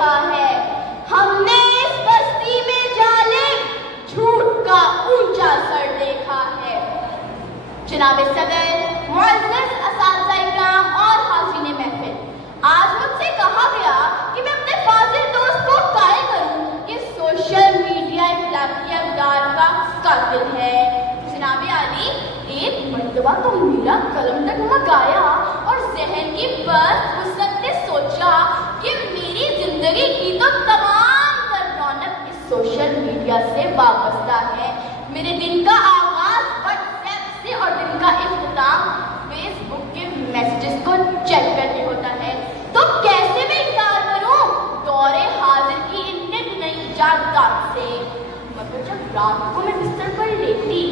देखा है, हमने इस बस्ती में जालिम झूठ का ऊंचा सर देखा है। जनाब सदर, मुअज़्ज़ज़ असातिज़ा इकराम और हाज़रीन महफ़िल, आज मुझसे कहा गया कि मैं अपने फाज़िल दोस्त को कायल करूं कि सोशल मीडिया इख़लाक़ी अक़दार का कातिल है। जनाब आली, एक मर्तबा तो मेरा कलम डगमगाया और ज़हन की बस वुसअत ने सोचा कि मेरी ज़िंदगी की तो तमाम तर रौनक इस सोशल मीडिया से वाबस्ता है। मेरे दिन का आगाज़ व्हाट्सएप से और दिन का इख्तिताम फेसबुक के मैसेजेस को चेक करके होता है, तो कैसे मैं इनकार करूं दौरे हाजिर की इन नित नई याददाश्त से। मगर जब रात को मैं बिस्तर पर लेटी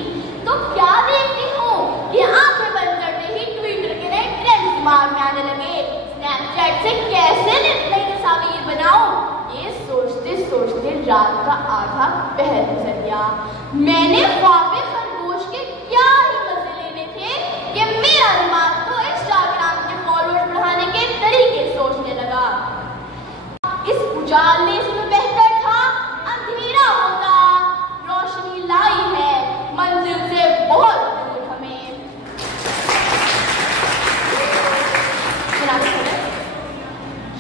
तो क्या देखती हूँ कि आंखें बंद करते ही ट्विटर के नए ट्रेंड्स दिमाग में आने लगे। स्नैपचैट से कैसे नई तस्वीर बनाऊं, ये सोचते सोचते रात का आधा पहर गुजर गया। मैंने ख्वाब खरगोश के क्या ही मजे लेने थे कि मेरा दिमाग तो इंस्टाग्राम के फॉलोअर्स बढ़ाने के तरीके सोचने लगा। इस उजाले से बेहतर था अंधेरा होता। रोशनी लाई है मंजिल से बहुत दूर हमें।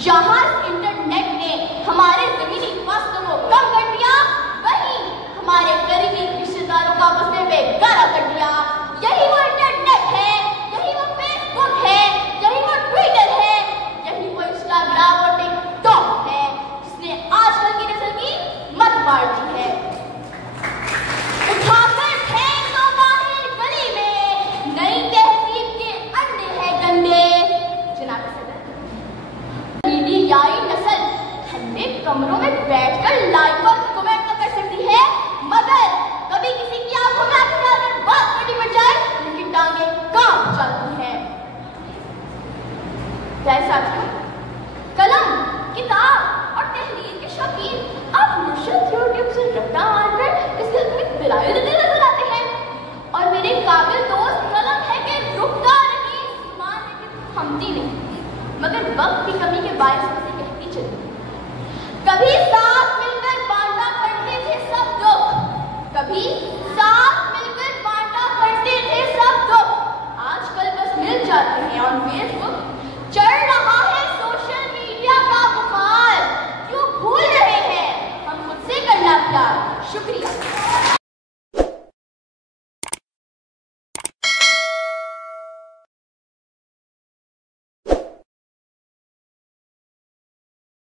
जहां इंटरनेट ने हमारे जमीनी फासलों को कम कर दिया, वहीं हमारे करीबी रिश्तेदारों का आपस में बेगारा कर दिया। यही वो इंटरनेट है, यही वो फेसबुक है, यही वो ट्विटर है, यही वो इंस्टाग्राम और टिकटॉक है जिसने आजकल की नस्ल की मत मार दी है। उठाकर फेंक दो बाहर गली में, नई तहजीब के अंडे हैं गंदे। जनाब सदर, मीडियाई नस्ल ठंडे कमरों में बैठकर लाइक और कमेंट तो कर सकती है, मगर कभी किसी की आंखों में आंखें डालकर बात करनी पड़ जाए लेकिन टांगें कांप जाती हैं। क्या साथियों, कलम, किताब और तहरीर के शौकीन अब मुर्शिद यूट्यूब से रट्टा मारकर इसके में दिलाए देते नजर आते हैं, और मेरे काबिल दोस्त कलम है कि रुकता नहीं, मान लेकिन थमती नहीं, मगर वक्त की कमी के बायस उसे कहती चली। कभी साथ मिलकर बांटा करते थे सब दुख, कभी साथ मिलकर बांटा करते थे सब दुख, आजकल बस मिल जाते हैं और फेसबुक। चढ़ रहा है सोशल मीडिया का बुखार, क्यों भूल रहे हैं हम खुद से करना प्यार। शुक्रिया।